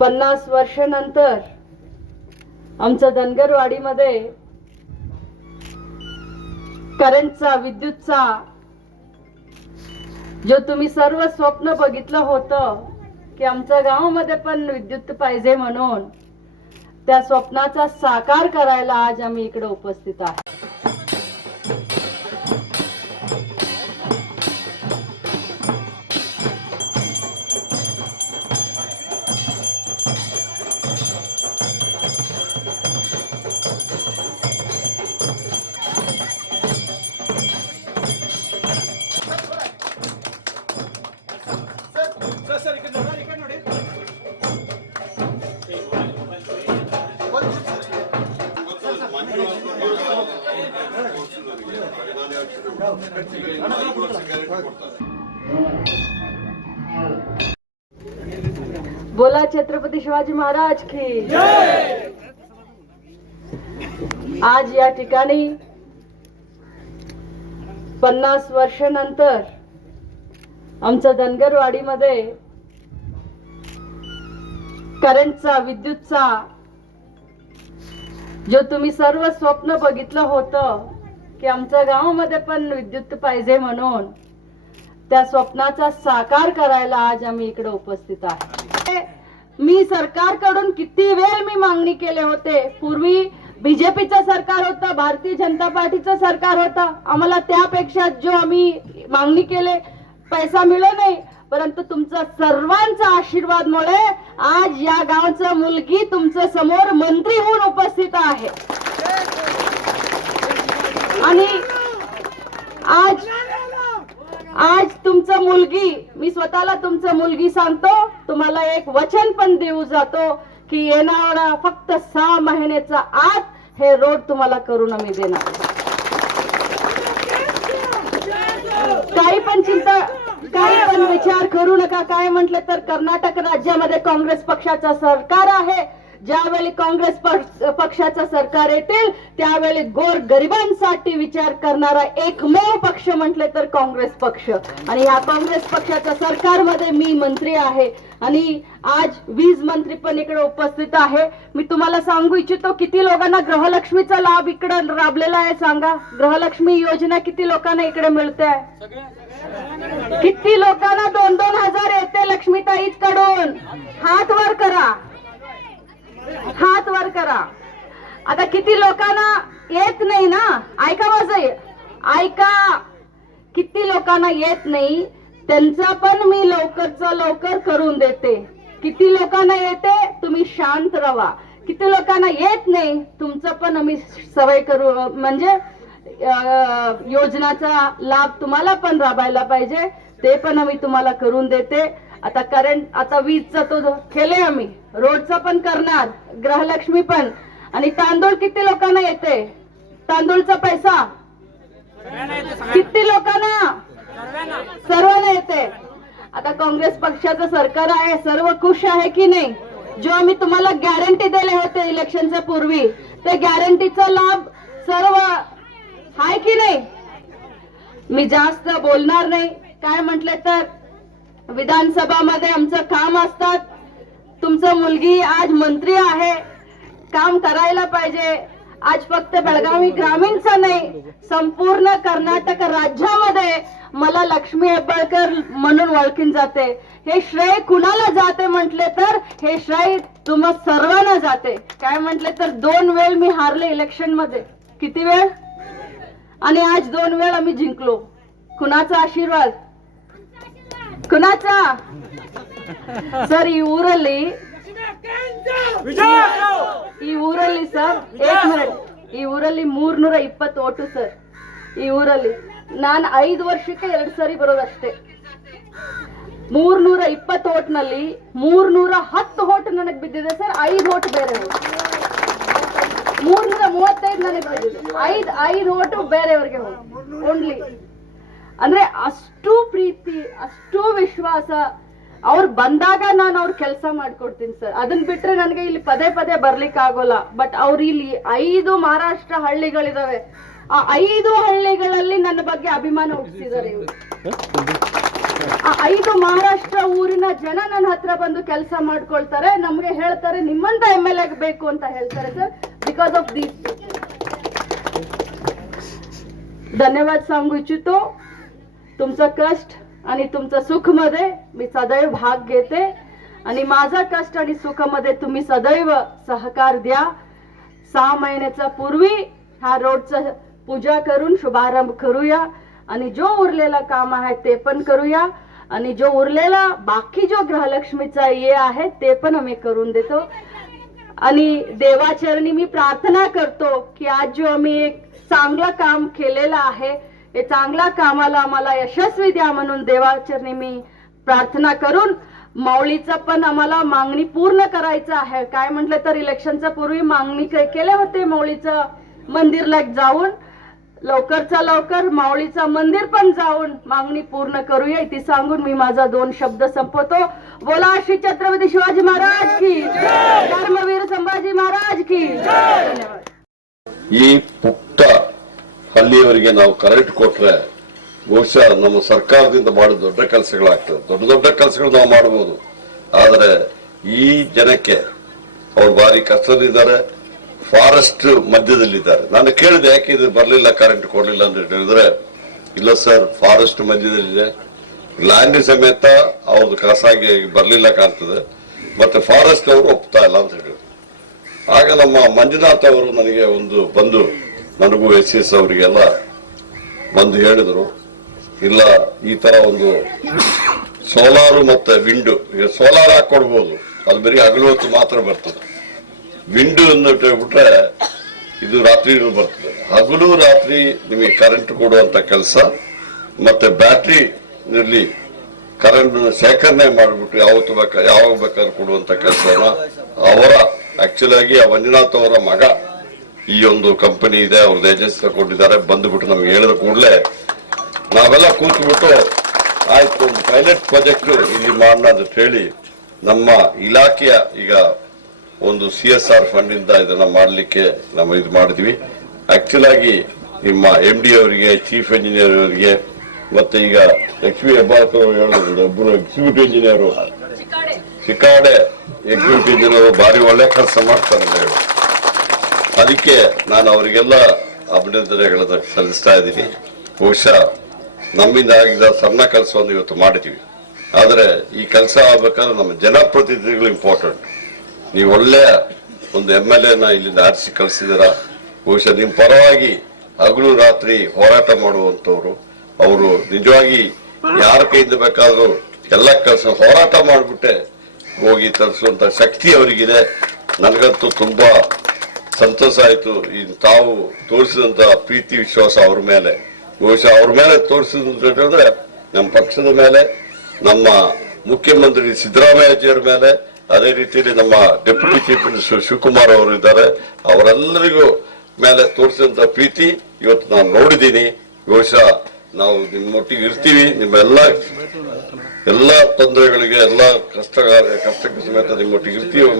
50 वर्षानंतर आमच्या धनगरवाडीमध्ये करंटचा, विद्युतचा जो तुम्ही सर्व स्वप्न बघितलं होतं की आमच्या गावामध्ये पण विद्युत पाहिजे म्हणून, त्या स्वप्नाचा साकार करायला आज आम्ही इकडे उपस्थित आहोत. बोला छत्रपती शिवाजी महाराज की जय. आज या ठिकाणी 50 वर्षानंतर आमच्या धनगरवाडीमध्ये करंटचा, विद्युतचा जो तुम्ही सर्व स्वप्न बघितलं होतं की आमच्या गावामध्ये पण विद्युत पाहिजे म्हणून, त्या स्वप्नाचा साकार करायला आज आम्ही इकडे उपस्थित आहोत. मी सरकारकडून किती वेळ मी मागणी केले होते. पूर्वी बीजेपीचं सरकार होतं, भारतीय जनता पार्टीचं सरकार होतं. आम्हाला त्यापेक्षा जो आम्ही मागणी केले पैसा मिळो नाही, परंतु तुमचा सर्वांचा आशीर्वादमुळे आज या गावचा मुलगी तुमच्या समोर मंत्री होऊन उपस्थित आहे. आणि आज तुमचं मुलगी, मी स्वतःला तुमचं मुलगी सांगतो, तुम्हाला एक वचन पण देऊ जातो की येणारा फक्त 6 महिन्याचा आत हे रोड तुम्हाला करून आम्ही देणार. काही पण चिंता, काही पण विचार करू नका. काय म्हटलं तर कर्नाटक राज्यामध्ये काँग्रेस पक्षाचं सरकार आहे. ज्यावेळी काँग्रेस पक्षाचं सरकार येतील त्यावेळी गोर गरिबांसाठी विचार करणारा एकमेव पक्ष म्हटले तर काँग्रेस पक्ष. आणि या काँग्रेस पक्षाच्या सरकारमध्ये मी मंत्री आहे आणि आज वीज मंत्री पण इकडे उपस्थित आहे. मी तुम्हाला सांगू इच्छितो, किती लोकांना गृहलक्ष्मीचा लाभ इकडे राबलेला आहे सांगा. गृहलक्ष्मी योजना किती लोकांना इकडे मिळते आहे? किती लोकांना 2-2 हजार येते लक्ष्मीताईच कडून? हात वर करा, हात वर करा. आता किती लोकांना येत नाही ना? ऐका माझं, ऐका. किती लोकांना येत नाही त्यांचा पण मी लवकरचा लवकर करून देते. किती लोकांना येते तुम्ही शांत राहा. किती लोकांना येत नाही तुमचं पण आम्ही सवय करू, म्हणजे योजनाचा लाभ तुम्हाला पण राबायला पाहिजे ते पण आम्ही तुम्हाला करून देते. आता करंट, आता वीजचा तो केले आम्ही, रोडचा पण करणार, गृहलक्ष्मी पण. आणि तांदूळ किती लोकांना येते? तांदूळचा पैसा किती लोकांना? सर्वांना येते. आता काँग्रेस पक्षाचं सरकार आहे, सर्व खुश आहे की नाही? जो आम्ही तुम्हाला गॅरंटी दिले होते इलेक्शनच्या पूर्वी, ते गॅरंटीचा लाभ सर्व आहे की नाही? मी जास्त बोलणार नाही. काय म्हटले तर विधानसभामध्ये आमचं काम असतात. तुमचं मुलगी आज मंत्री आहे, काम करायला पाहिजे. आज फक्त बेळगावी ग्रामीणचं नाही, संपूर्ण कर्नाटक राज्यामध्ये मला लक्ष्मी हेब्बाळकर म्हणून ओळखली जाते. हे श्रेय कुणाला जाते म्हटले तर हे श्रेय तुम्हा सर्वांना जाते. काय म्हटले तर 2 वेळ मी हारले इलेक्शन मध्ये. किती वेळ? आणि आज 2 वेळ आम्ही जिंकलो. कुणाचा आशीर्वाद? कुणाचा? सर ಈ ಊರಲ್ಲಿ ಸರ್, 1 ಮಿನಿಟ್, ಈ ಊರಲ್ಲಿ 320 ಓಟು ಸರ್. ಈ ಊರಲ್ಲಿ ನಾನು 5 ವರ್ಷಕ್ಕೆ 2 ಸರಿ ಬರೋದಷ್ಟೇ. 320 ಓಟ್ನಲ್ಲಿ 310 ಓಟ್ ನನಗೆ ಬಿದ್ದಿದೆ ಸರ್. 5 ಓಟ್ ಬೇರೆ, 335 ನನಗೆ ಬಿದ್ದಿದೆ. 5 ಓಟು ಬೇರೆಯವರಿಗೆ ಓನ್ಲಿ. ಅಂದ್ರೆ ಅಷ್ಟು ಪ್ರೀತಿ, ಅಷ್ಟು ವಿಶ್ವಾಸ. ಅವ್ರು ಬಂದಾಗ ನಾನು ಅವ್ರ ಕೆಲಸ ಮಾಡ್ಕೊಡ್ತೀನಿ ಸರ್. ಅದನ್ನ ಬಿಟ್ರೆ ನನಗೆ ಇಲ್ಲಿ ಪದೇ ಪದೇ ಬರ್ಲಿಕ್ಕೆ ಆಗೋಲ್ಲ. ಬಟ್ ಅವ್ರು ಇಲ್ಲಿ 5 ಮಹಾರಾಷ್ಟ್ರ ಹಳ್ಳಿಗಳಿದಾವೆ, ಆ 5 ಹಳ್ಳಿಗಳಲ್ಲಿ ನನ್ನ ಬಗ್ಗೆ ಅಭಿಮಾನ ಹುಟ್ಟಿಸಿದ್ದಾರೆ ಇವರು. ಆ 5 ಮಹಾರಾಷ್ಟ್ರ ಊರಿನ ಜನ ನನ್ನ ಹತ್ರ ಬಂದು ಕೆಲಸ ಮಾಡ್ಕೊಳ್ತಾರೆ, ನಮ್ಗೆ ಹೇಳ್ತಾರೆ ನಿಮ್ಮಂತ MLA ಬೇಕು ಅಂತ ಹೇಳ್ತಾರೆ सर, बिकॉज ऑफ दिस. धन्यवाद सांगू इच्छितो. तुमचं कष्ट आणि तुमचं सुख मध्ये मी सदैव भाग घेते आणि माझा कष्ट आणि सुखामध्ये तुम्ही सदैव सहकार द्या. 6 महिन्याच्या पूर्वी हा रोडचं पूजा करून शुभारंभ करूया आणि जो उरलेला काम आहे ते पण करूया आणि जो उरलेला बाकी जो गृहलक्ष्मीचा ये आहे ते पण आम्ही करून देतो. आणि देवाचरणी मी प्रार्थना करतो की आज जो आम्ही एक चांगलं काम केलेलं आहे, हे चांगल्या कामाला आम्हाला यशस्वी द्या म्हणून देवाचरणी मी प्रार्थना करून माऊलीचा पण आम्हाला मागणी पूर्ण करायचं आहे. काय म्हटलं तर इलेक्शनच्या पूर्वी मागणी केले होते माऊलीचं मंदिरला जाऊन, लवकरचा लवकर माऊलीचं मंदिर पण जाऊन मागणी पूर्ण करूया. इथे सांगून मी माझा 2 शब्द संपवतो. बोला श्री छत्रपती शिवाजी महाराज की जय, धर्मवीर संभाजी महाराज की जय. धन्यवाद. ಈ ಪುಟ್ಟ ಹಳ್ಳಿಯವರಿಗೆ ನಾವು ಕರೆಂಟ್ ಕೊಟ್ರೆ ಬಹುಶಃ ನಮ್ಮ ಸರ್ಕಾರದಿಂದ ಮಾಡೋ ದೊಡ್ಡ ಕೆಲಸಗಳಾಗ್ತದೆ. ದೊಡ್ಡ ದೊಡ್ಡ ಕೆಲಸಗಳು ನಾವು ಮಾಡಬಹುದು, ಆದ್ರೆ ಈ ಜನಕ್ಕೆ ಅವ್ರು ಭಾರಿ ಕಷ್ಟದಲ್ಲಿದ್ದಾರೆ, ಫಾರೆಸ್ಟ್ ಮಧ್ಯದಲ್ಲಿದ್ದಾರೆ. ನಾನು ಕೇಳಿದೆ ಯಾಕೆ ಇದು ಬರ್ಲಿಲ್ಲ, ಕರೆಂಟ್ ಕೊಡ್ಲಿಲ್ಲ ಅಂತ ಹೇಳಿದ್ರೆ, ಇಲ್ಲ ಸರ್ ಫಾರೆಸ್ಟ್ ಮಧ್ಯದಲ್ಲಿದೆ, ಲ್ಯಾಂಡ್ ಸಮೇತ ಅವ್ರದ್ದು ಖಾಸಗಿ ಬರ್ಲಿಲ್ಲ ಕಾಣ್ತದೆ, ಮತ್ತೆ ಫಾರೆಸ್ಟ್ ಅವರು ಒಪ್ತಾ ಇಲ್ಲ ಅಂತ ಹೇಳಿದ್ರು. ಆಗ ನಮ್ಮ ಮಂಜುನಾಥ್ ಅವರು ನನಗೆ ಒಂದು ಬಂದು, ನನಗೂ SS ಅವರಿಗೆಲ್ಲ ಬಂದು ಹೇಳಿದ್ರು, ಇಲ್ಲ ಈ ತರ ಒಂದು ಸೋಲಾರು ಮತ್ತೆ ವಿಂಡು, ಈಗ ಸೋಲಾರ್ ಹಾಕೊಡ್ಬೋದು, ಅದು ಬರೀ ಹಗಲು ಹೊತ್ತು ಮಾತ್ರ ಬರ್ತದೆ. ವಿಂಡು ಅಂತ ಹೇಳ್ಬಿಟ್ರೆ ಇದು ರಾತ್ರಿ ಬರ್ತದೆ. ಹಗಲು ರಾತ್ರಿ ನಿಮಗೆ ಕರೆಂಟ್ ಕೊಡುವಂತ ಕೆಲಸ ಮತ್ತೆ ಬ್ಯಾಟ್ರಿ ನಲ್ಲಿ ಕರೆಂಟ್ ಶೇಖರಣೆ ಮಾಡಿಬಿಟ್ಟು ಯಾವಾಗ ಬೇಕಾದ್ರೂ ಕೊಡುವಂತ ಕೆಲಸನ ಅವರ ಆಕ್ಚುಲ್ ಆಗಿ ಆ ಮಂಜುನಾಥ್ ಅವರ ಮಗ ಈ ಒಂದು ಕಂಪನಿ ಇದೆ, ಅವ್ರದ್ದು ಏಜೆನ್ಸಿ ತಗೊಂಡಿದ್ದಾರೆ, ಬಂದ್ಬಿಟ್ಟು ನಮ್ಗೆ ಹೇಳಿದ ಕೂಡಲೇ ನಾವೆಲ್ಲ ಕೂತ್ಬಿಟ್ಟು ಆಯ್ತು ಒಂದು ಪೈಲಟ್ ಪ್ರಾಜೆಕ್ಟ್ ಇಲ್ಲಿ ಮಾಡೋಣ ಅಂತ ಹೇಳಿ ನಮ್ಮ ಇಲಾಖೆಯ ಈಗ ಒಂದು CSR ಫಂಡ್ ಇಂದ ಇದನ್ನ ಮಾಡ್ಲಿಕ್ಕೆ ನಾವು ಇದು ಮಾಡಿದ್ವಿ. ಆಕ್ಚುಲ್ ಆಗಿ ನಿಮ್ಮ MD ಅವರಿಗೆ, ಚೀಫ್ ಇಂಜಿನಿಯರ್ ಅವರಿಗೆ, ಮತ್ತೆ ಈಗ ಲಕ್ಷ್ಮೀ ಹೆಬ್ಬಾಳ್ಕರ್ ಅವರು ಹೇಳಿದ್ರು, ಒಬ್ಬರು executive engineer Chikkade executive engineer ಭಾರಿ ಒಳ್ಳೆ ಕೆಲಸ ಮಾಡ್ತಾರೆ ಅಂತ ಹೇಳಿ, ಅದಕ್ಕೆ ನಾನು ಅವರಿಗೆಲ್ಲ ಅಭಿನಂದನೆಗಳನ್ನು ಸಲ್ಲಿಸ್ತಾ ಇದ್ದೀನಿ. ಬಹುಶಃ ನಮ್ಮಿಂದ ಆಗಿದ ಸಣ್ಣ ಕೆಲಸವನ್ನು ಇವತ್ತು ಮಾಡಿದ್ದೀವಿ, ಆದ್ರೆ ಈ ಕೆಲಸ ಆಗ್ಬೇಕಾದ್ರೆ ನಮ್ಮ ಜನಪ್ರತಿನಿಧಿಗಳು ಇಂಪಾರ್ಟೆಂಟ್. ನೀವು ಒಳ್ಳೆಯ ಒಂದು MLA ಇಲ್ಲಿಂದ ಆರಿಸಿ ಕಳಿಸಿದಾರ. ಬಹುಶಃ ನಿಮ್ ಪರವಾಗಿ ಹಗಲು ರಾತ್ರಿ ಹೋರಾಟ ಮಾಡುವಂತವ್ರು ಅವರು, ನಿಜವಾಗಿ ಯಾರ ಕೈಯಿಂದ ಬೇಕಾದ್ರೂ ಎಲ್ಲ ಕೆಲಸ ಹೋರಾಟ ಮಾಡಿಬಿಟ್ಟೆ ಹೋಗಿ ತರಿಸುವಂತ ಶಕ್ತಿ ಅವರಿಗಿದೆ. ನನಗಂತೂ ತುಂಬಾ ಸಂತೋಷ ಆಯ್ತು ಈ ತಾವು ತೋರಿಸಿದಂತ ಪ್ರೀತಿ ವಿಶ್ವಾಸ ಅವ್ರ ಮೇಲೆ. ಬಹುಶಃ ಅವ್ರ ಮೇಲೆ ತೋರಿಸಿದಂತ ಹೇಳಿದ್ರೆ ನಮ್ಮ ಪಕ್ಷದ ಮೇಲೆ, ನಮ್ಮ ಮುಖ್ಯಮಂತ್ರಿ ಸಿದ್ದರಾಮಯ್ಯಜಿಯವರ ಮೇಲೆ, ಅದೇ ರೀತಿಯಲ್ಲಿ ನಮ್ಮ ಡೆಪ್ಯೂಟಿ ಚೀಫ್ ಮಿನಿಸ್ಟರ್ ಶಿವಕುಮಾರ್ ಅವರು ಇದ್ದಾರೆ, ಅವರೆಲ್ಲರಿಗೂ ಮೇಲೆ ತೋರಿಸಿದಂತ ಪ್ರೀತಿ ಇವತ್ತು ನಾನು ನೋಡಿದ್ದೀನಿ. ಬಹುಶಃ ನಾವು ನಿಮ್ಮೊಟ್ಟಿಗೆ ಇರ್ತೀವಿ, ನಿಮ್ಮ ಎಲ್ಲ ತೊಂದರೆಗಳಿಗೆ, ಎಲ್ಲ ಕಷ್ಟಕ್ಕೆ ಸಮೇತ ನಿಮ್ಮೊಟ್ಟಿಗೆ ಇರ್ತೀವಿ.